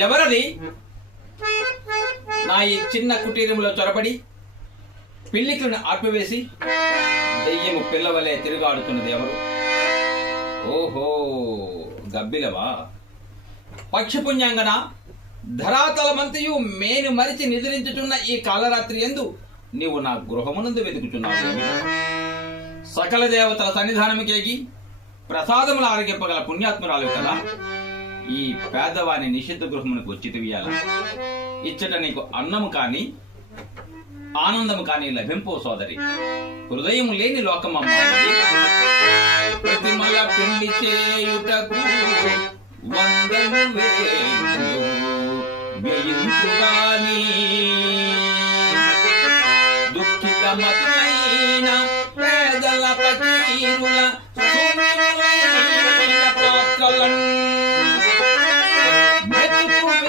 ఎవరది నా ఈ చిన్న కుటీరంలో చొరబడి పిల్లికలను ఆర్పివేసి దెయ్యము పిల్లవలే తిరుగాడుతున్నది ఎవరు? ఓహో గబ్బిలవా? పక్షపుణ్యాంగన ధరాతలమంతయు మేను మరిచి నిద్రించుచున్న ఈ కాలరాత్రి ఎందు నీవు నా గృహమునందు వెతుకుచున్నావు. సకల దేవతల సన్నిధానముకేగి ప్రసాదములు ఆరగింపగల పుణ్యాత్మురాలు కదా? ఈ పేదవాని నిషిద్ధ గృహమునకు వచ్చితివియాల ఇచ్చట నీకు అన్నము కాని ఆనందము కాని లభింపు సోదరి. హృదయం లేని లోకమమ్మ దుఃఖితమైన పేదల పతీరుల